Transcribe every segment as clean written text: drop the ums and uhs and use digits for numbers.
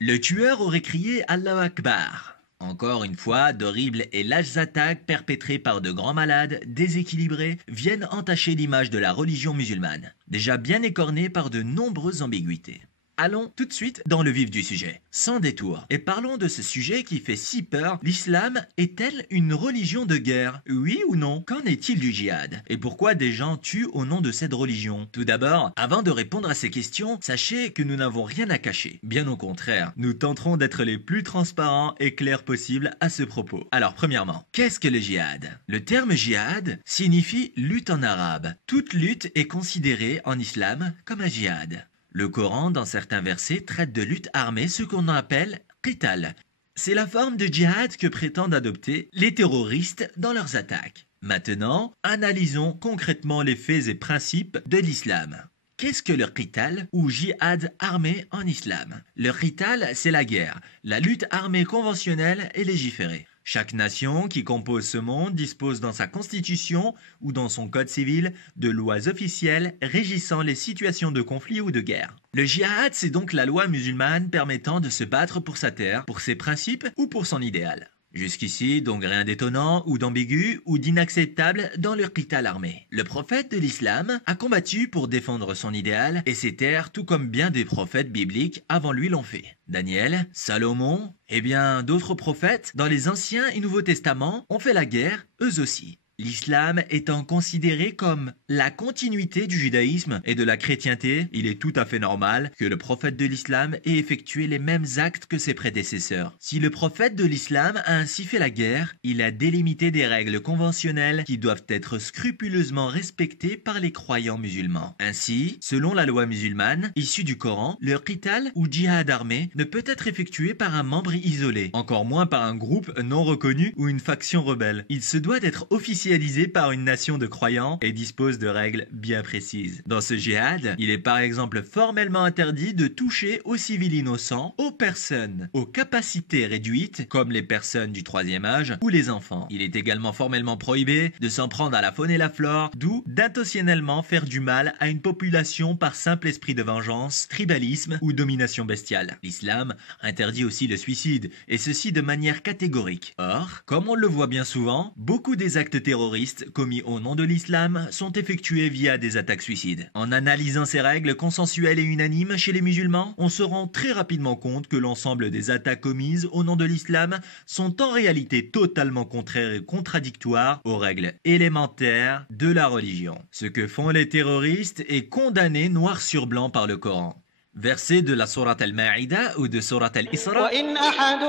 Le tueur aurait crié Allah Akbar. Encore une fois, d'horribles et lâches attaques perpétrées par de grands malades, déséquilibrés, viennent entacher l'image de la religion musulmane, déjà bien écornée par de nombreuses ambiguïtés. Allons tout de suite dans le vif du sujet, sans détour, et parlons de ce sujet qui fait si peur. L'islam est-elle une religion de guerre? Oui ou non? Qu'en est-il du djihad? Et pourquoi des gens tuent au nom de cette religion? Tout d'abord, avant de répondre à ces questions, sachez que nous n'avons rien à cacher. Bien au contraire, nous tenterons d'être les plus transparents et clairs possibles à ce propos. Alors premièrement, qu'est-ce que le djihad? Le terme djihad signifie lutte en arabe. Toute lutte est considérée en islam comme un djihad. Le Coran, dans certains versets, traite de lutte armée, ce qu'on appelle qital. C'est la forme de djihad que prétendent adopter les terroristes dans leurs attaques. Maintenant, analysons concrètement les faits et principes de l'islam. Qu'est-ce que le qital ou djihad armé en islam? Le qital, c'est la guerre, la lutte armée conventionnelle et légiférée. Chaque nation qui compose ce monde dispose dans sa constitution ou dans son code civil de lois officielles régissant les situations de conflit ou de guerre. Le djihad, c'est donc la loi musulmane permettant de se battre pour sa terre, pour ses principes ou pour son idéal. Jusqu'ici, donc rien d'étonnant ou d'ambigu ou d'inacceptable dans le qital armé. Le prophète de l'islam a combattu pour défendre son idéal et ses terres, tout comme bien des prophètes bibliques avant lui l'ont fait. Daniel, Salomon et bien d'autres prophètes dans les Anciens et Nouveaux Testaments ont fait la guerre, eux aussi. L'islam étant considéré comme la continuité du judaïsme et de la chrétienté, il est tout à fait normal que le prophète de l'islam ait effectué les mêmes actes que ses prédécesseurs. Si le prophète de l'islam a ainsi fait la guerre, il a délimité des règles conventionnelles qui doivent être scrupuleusement respectées par les croyants musulmans. Ainsi, selon la loi musulmane, issue du Coran, le qital ou djihad armé ne peut être effectué par un membre isolé, encore moins par un groupe non reconnu ou une faction rebelle. Il se doit d'être officialisé par une nation de croyants et dispose de règles bien précises. Dans ce djihad, il est par exemple formellement interdit de toucher aux civils innocents, aux personnes aux capacités réduites, comme les personnes du troisième âge ou les enfants. Il est également formellement prohibé de s'en prendre à la faune et la flore, d'où d'intentionnellement faire du mal à une population par simple esprit de vengeance, tribalisme ou domination bestiale. L'islam interdit aussi le suicide, et ceci de manière catégorique. Or, comme on le voit bien souvent, beaucoup des actes terroristes commis au nom de l'islam sont effectués via des attaques suicides. En analysant ces règles consensuelles et unanimes chez les musulmans, on se rend très rapidement compte que l'ensemble des attaques commises au nom de l'islam sont en réalité totalement contraires et contradictoires aux règles élémentaires de la religion. Ce que font les terroristes est condamné noir sur blanc par le Coran. Verset de la sourate Al-Ma'ida ou de sourate Al-Isra. وإن أحد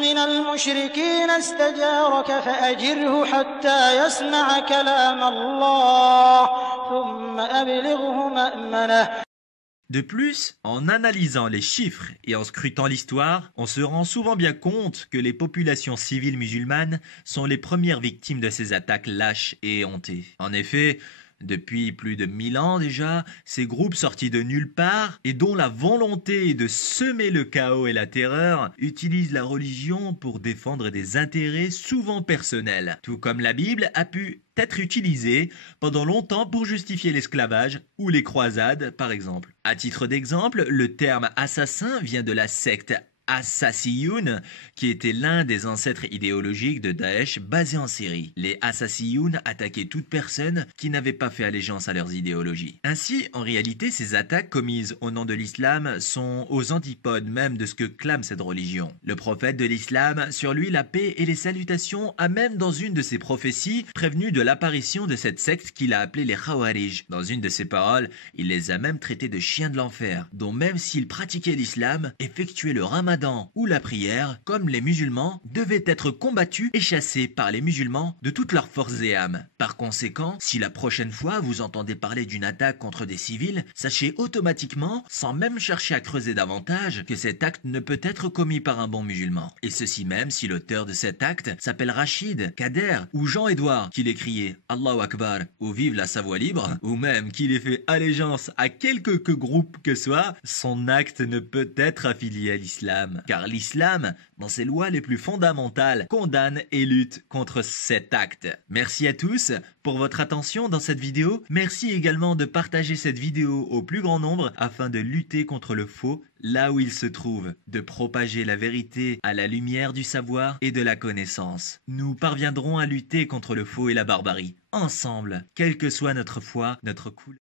من المشركين استجارك فأجره حتى يسمع كلام الله ثم أبلغه مأمنه. De plus, en analysant les chiffres et en scrutant l'histoire, on se rend souvent bien compte que les populations civiles musulmanes sont les premières victimes de ces attaques lâches et éhontées. En effet, depuis plus de 1000 ans déjà, ces groupes sortis de nulle part et dont la volonté est de semer le chaos et la terreur utilisent la religion pour défendre des intérêts souvent personnels, tout comme la Bible a pu être utilisée pendant longtemps pour justifier l'esclavage ou les croisades par exemple. À titre d'exemple, le terme assassin vient de la secte Assassiyoun, qui était l'un des ancêtres idéologiques de Daesh basé en Syrie. Les Assassiyoun attaquaient toute personne qui n'avait pas fait allégeance à leurs idéologies. Ainsi, en réalité, ces attaques commises au nom de l'islam sont aux antipodes même de ce que clame cette religion. Le prophète de l'islam, sur lui la paix et les salutations, a même dans une de ses prophéties prévenu de l'apparition de cette secte qu'il a appelée les Khawarij. Dans une de ses paroles, il les a même traités de chiens de l'enfer, dont même s'ils pratiquaient l'islam, effectuaient le ramadan ou la prière, comme les musulmans, devaient être combattus et chassés par les musulmans de toutes leurs forces et âmes. Par conséquent, si la prochaine fois vous entendez parler d'une attaque contre des civils, sachez automatiquement, sans même chercher à creuser davantage, que cet acte ne peut être commis par un bon musulman. Et ceci même si l'auteur de cet acte s'appelle Rachid, Kader ou Jean-Édouard, qu'il ait crié Allahu Akbar ou Vive la Savoie libre, ou même qu'il ait fait allégeance à quelque groupe que soit, son acte ne peut être affilié à l'islam. l'islam. Car l'islam, dans ses lois les plus fondamentales, condamne et lutte contre cet acte. Merci à tous pour votre attention dans cette vidéo. Merci également de partager cette vidéo au plus grand nombre afin de lutter contre le faux là où il se trouve, de propager la vérité à la lumière du savoir et de la connaissance. Nous parviendrons à lutter contre le faux et la barbarie, ensemble, quelle que soit notre foi, notre couleur.